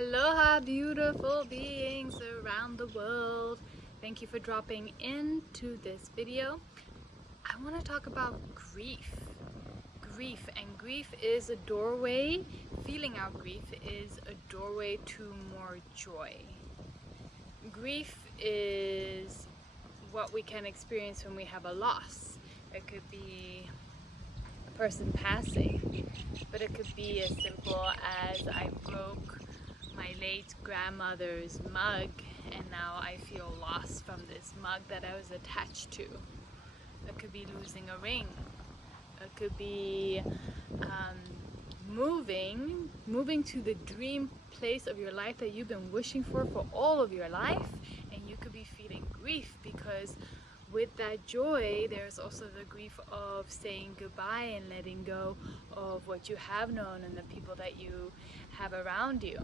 Aloha, beautiful beings around the world. Thank you for dropping into this video. I want to talk about grief. Grief is a doorway. Feeling our grief is a doorway to more joy. Grief is what we can experience when we have a loss. It could be a person passing, but it could be as simple as I broke my late grandmother's mug and now I feel lost from this mug that I was attached to. It could be losing a ring. It could be moving to the dream place of your life that you've been wishing for all of your life, and you could be feeling grief because with that joy there's also the grief of saying goodbye and letting go of what you have known and the people that you have around you.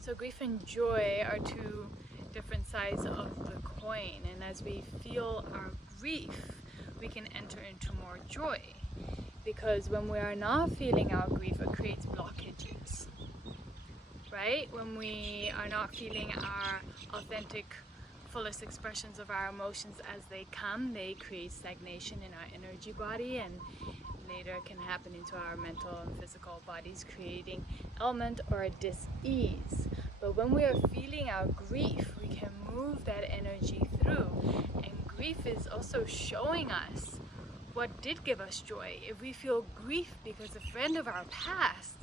So grief and joy are two different sides of the coin, and as we feel our grief, we can enter into more joy. Because when we are not feeling our grief, it creates blockages, right? When we are not feeling our authentic, fullest expressions of our emotions as they come, they create stagnation in our energy body, and later it can happen into our mental and physical bodies, creating ailment or dis-ease. But when we are feeling our grief, we can move that energy through. And grief is also showing us what did give us joy. If we feel grief because a friend of our past,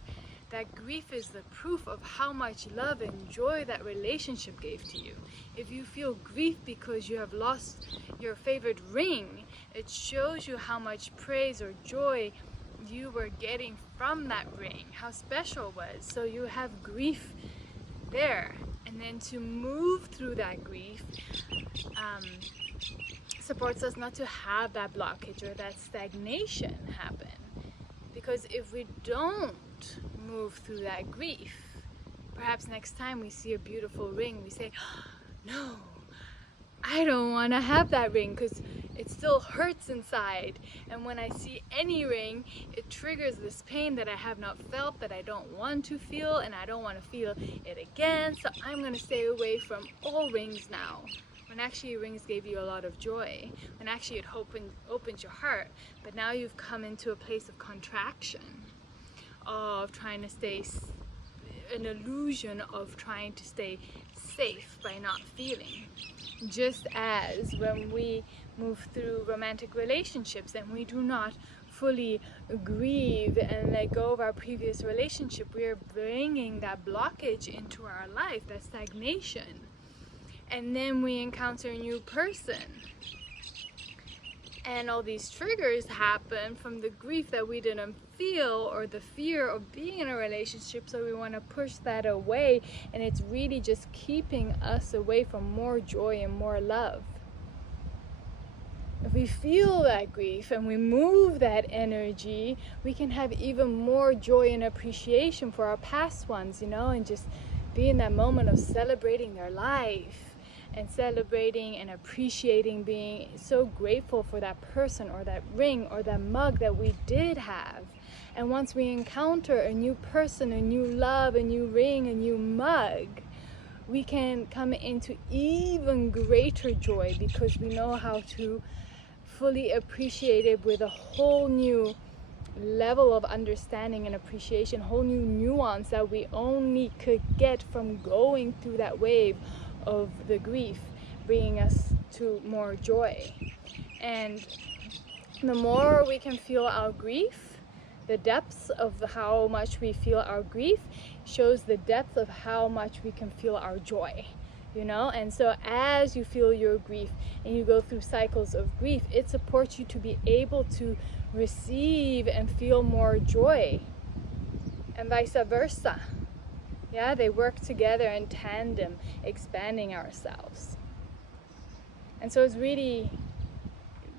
that grief is the proof of how much love and joy that relationship gave to you. If you feel grief because you have lost your favorite ring, it shows you how much praise or joy you were getting from that ring, how special it was. So you have grief there. And then to move through that grief supports us not to have that blockage or that stagnation happen. Because if we don't move through that grief, perhaps next time we see a beautiful ring, we say, no, I don't want to have that ring because it still hurts inside. And when I see any ring, it triggers this pain that I have not felt, that I don't want to feel, and I don't want to feel it again. So I'm going to stay away from all rings now. When actually rings gave you a lot of joy, when actually it opens your heart, but now you've come into a place of contraction, of trying to stay, an illusion of trying to stay safe by not feeling. Just as when we move through romantic relationships and we do not fully grieve and let go of our previous relationship, we are bringing that blockage into our life, that stagnation. And then we encounter a new person. And all these triggers happen from the grief that we didn't feel or the fear of being in a relationship, so we want to push that away, and it's really just keeping us away from more joy and more love. If we feel that grief and we move that energy, we can have even more joy and appreciation for our past ones, and just be in that moment of celebrating their life. And celebrating and appreciating, being so grateful for that person or that ring or that mug that we did have. And once we encounter a new person, a new love, a new ring, a new mug, we can come into even greater joy because we know how to fully appreciate it with a whole new level of understanding and appreciation, whole new nuance that we only could get from going through that wave of the grief, bringing us to more joy. And the more we can feel our grief, the depths of how much we feel our grief shows the depth of how much we can feel our joy, and so as you feel your grief and you go through cycles of grief, it supports you to be able to receive and feel more joy, and vice versa. Yeah, they work together in tandem, expanding ourselves. And so it's really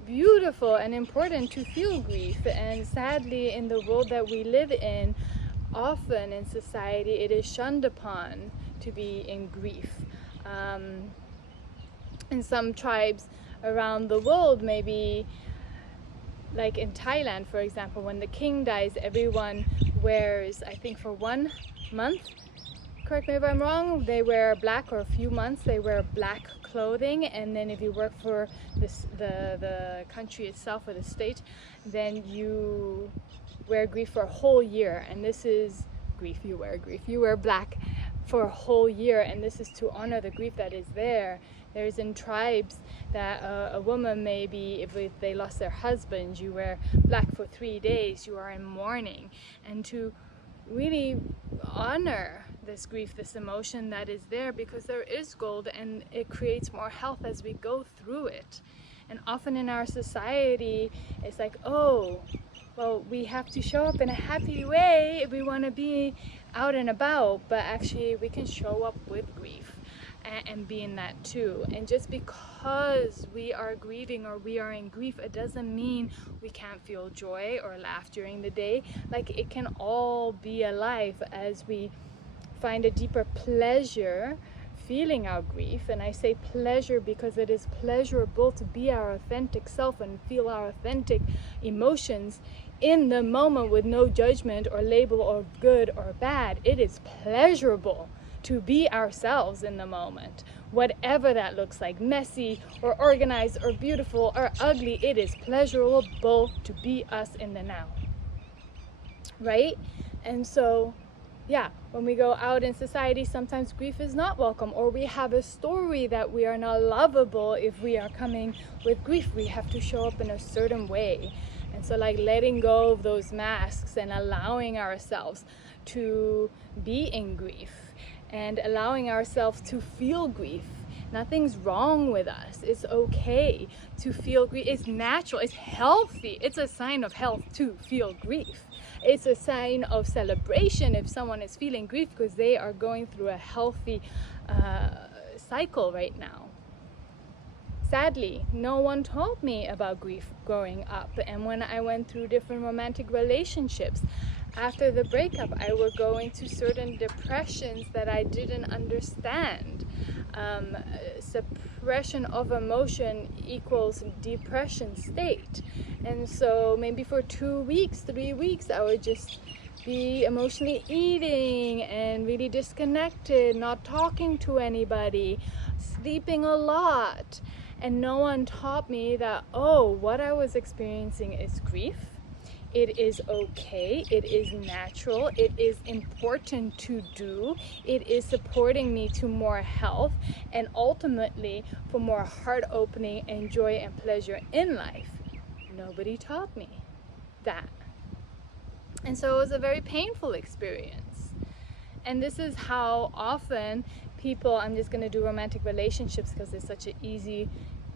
beautiful and important to feel grief. And sadly, in the world that we live in, often in society, it is shunned upon to be in grief. In some tribes around the world, maybe like in Thailand, for example, when the king dies, everyone wears, I think for 1 month, correct me if I'm wrong, they wear black, or a few months they wear black clothing, and then if you work for the country itself or the state, then you wear grief for a whole year. And this is grief, you wear black for a whole year, and this is to honor the grief that is there. There's in tribes that a woman, maybe if they lost their husband, you wear black for 3 days, you are in mourning, and to really honor this grief, this emotion that is there, because there is gold and it creates more health as we go through it. And often in our society, it's like, oh, well, we have to show up in a happy way if we want to be out and about, but actually we can show up with grief and be in that too. And just because we are grieving or we are in grief, it doesn't mean we can't feel joy or laugh during the day. Like, it can all be alive as we find a deeper pleasure feeling our grief. And I say pleasure because it is pleasurable to be our authentic self and feel our authentic emotions in the moment with no judgment or label of good or bad. It is pleasurable to be ourselves in the moment, whatever that looks like, messy or organized or beautiful or ugly. It is pleasurable to be us in the now, right? And so yeah, when we go out in society, sometimes grief is not welcome, or we have a story that we are not lovable. If we are coming with grief, we have to show up in a certain way. And so, like, letting go of those masks and allowing ourselves to be in grief and allowing ourselves to feel grief. Nothing's wrong with us. It's okay to feel grief. It's natural, it's healthy. It's a sign of health to feel grief. It's a sign of celebration if someone is feeling grief, because they are going through a healthy cycle right now. Sadly, no one told me about grief growing up. And when I went through different romantic relationships, after the breakup, I was going to certain depressions that I didn't understand. Suppression of emotion equals depression state. And so maybe for 2 weeks, 3 weeks, I would just be emotionally eating and really disconnected, not talking to anybody, sleeping a lot. And no one taught me that, oh, what I was experiencing is grief. It is okay, it is natural, it is important to do, it is supporting me to more health and ultimately for more heart opening and joy and pleasure in life. Nobody taught me that. And so it was a very painful experience. And this is how often people, I'm just going to do romantic relationships because it's such an easy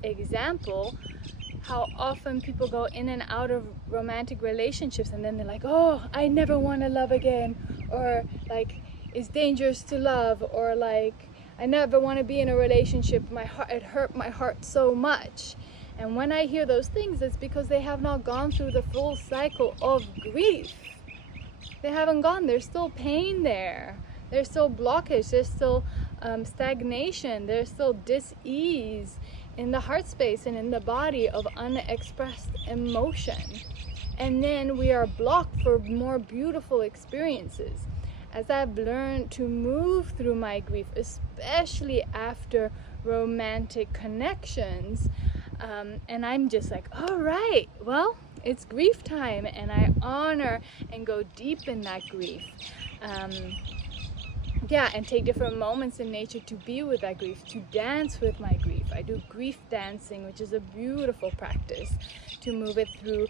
example, how often people go in and out of romantic relationships and then they're like, oh, I never want to love again, or like, it's dangerous to love, or like, I never want to be in a relationship, it hurt my heart so much. And when I hear those things, it's because they have not gone through the full cycle of grief. They haven't gone, there's still pain there, there's still blockage, there's still stagnation, there's still dis-ease in the heart space and in the body of unexpressed emotion. And then we are blocked for more beautiful experiences. As I've learned to move through my grief, especially after romantic connections, and I'm just like, all right, well, it's grief time, and I honor and go deep in that grief. And take different moments in nature to be with that grief, to dance with my grief. I do grief dancing, which is a beautiful practice to move it through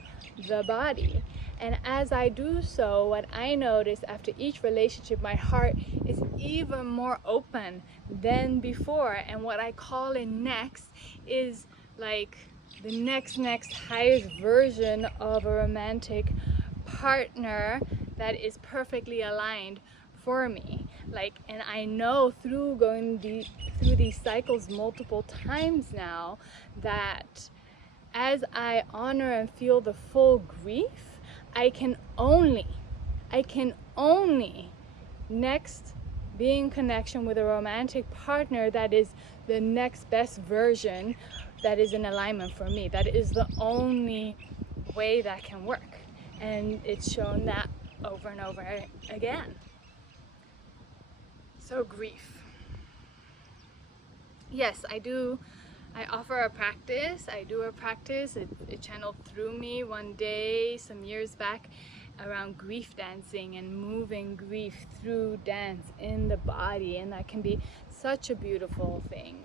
the body. And as I do so, what I notice after each relationship, my heart is even more open than before. And what I call in next is like the next highest version of a romantic partner that is perfectly aligned for me. Like, and I know through going through these cycles multiple times now that as I honor and feel the full grief, I can only next be in connection with a romantic partner that is the next best version that is in alignment for me. That is the only way that can work. And it's shown that over and over again. So grief. Yes, I do. I offer a practice. I do a practice. It channeled through me one day some years back around grief dancing and moving grief through dance in the body, and that can be such a beautiful thing.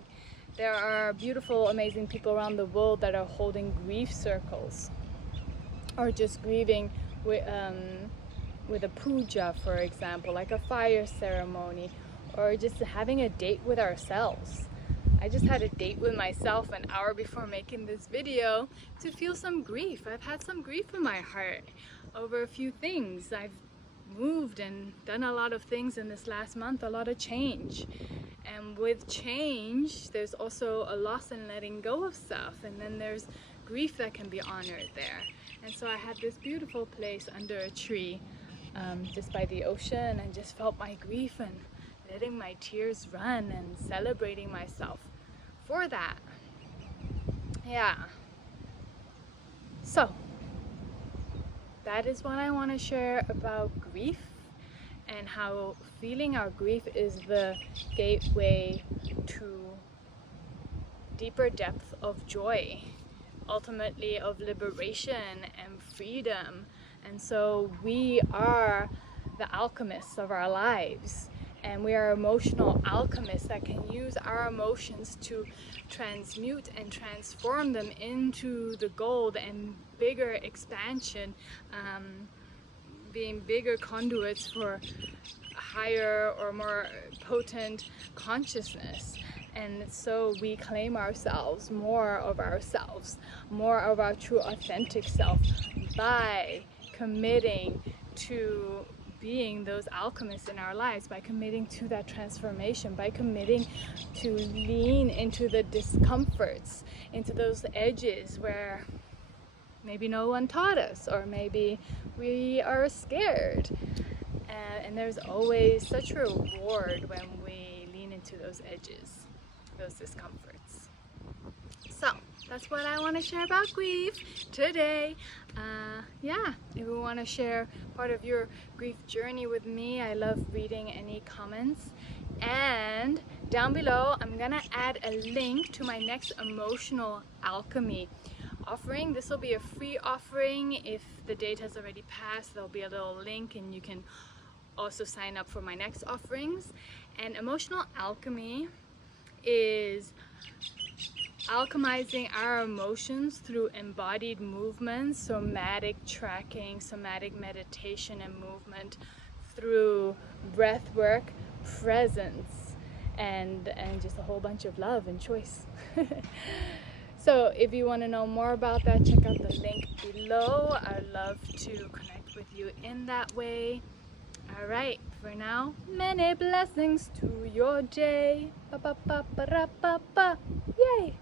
There are beautiful, amazing people around the world that are holding grief circles or just grieving with a puja, for example, like a fire ceremony, or just having a date with ourselves. I just had a date with myself an hour before making this video to feel some grief. I've had some grief in my heart over a few things. I've moved and done a lot of things in this last month, a lot of change. And with change, there's also a loss in letting go of stuff, and then there's grief that can be honored there. And so I had this beautiful place under a tree, just by the ocean, and just felt my grief and letting my tears run and celebrating myself for that. Yeah. So that is what I want to share about grief, and how feeling our grief is the gateway to deeper depth of joy, ultimately of liberation and freedom. And so we are the alchemists of our lives, and we are emotional alchemists that can use our emotions to transmute and transform them into the gold and bigger expansion, being bigger conduits for higher or more potent consciousness. And so we claim ourselves, more of our true authentic self, by committing to being those alchemists in our lives, by committing to that transformation, by committing to lean into the discomforts, into those edges where maybe no one taught us, or maybe we are scared. And there's always such a reward when we lean into those edges, those discomforts. So that's what I want to share about grief today. Yeah, if you want to share part of your grief journey with me, I love reading any comments. And down below, I'm gonna add a link to my next emotional alchemy offering. This will be a free offering. If the date has already passed, there'll be a little link, and you can also sign up for my next offerings. And emotional alchemy is alchemizing our emotions through embodied movements, somatic tracking, somatic meditation and movement, through breath work, presence, and just a whole bunch of love and choice. So if you want to know more about that, check out the link below. I'd love to connect with you in that way. All right, for now, many blessings to your day. Ba ba ba ba ra ba ba. Yay!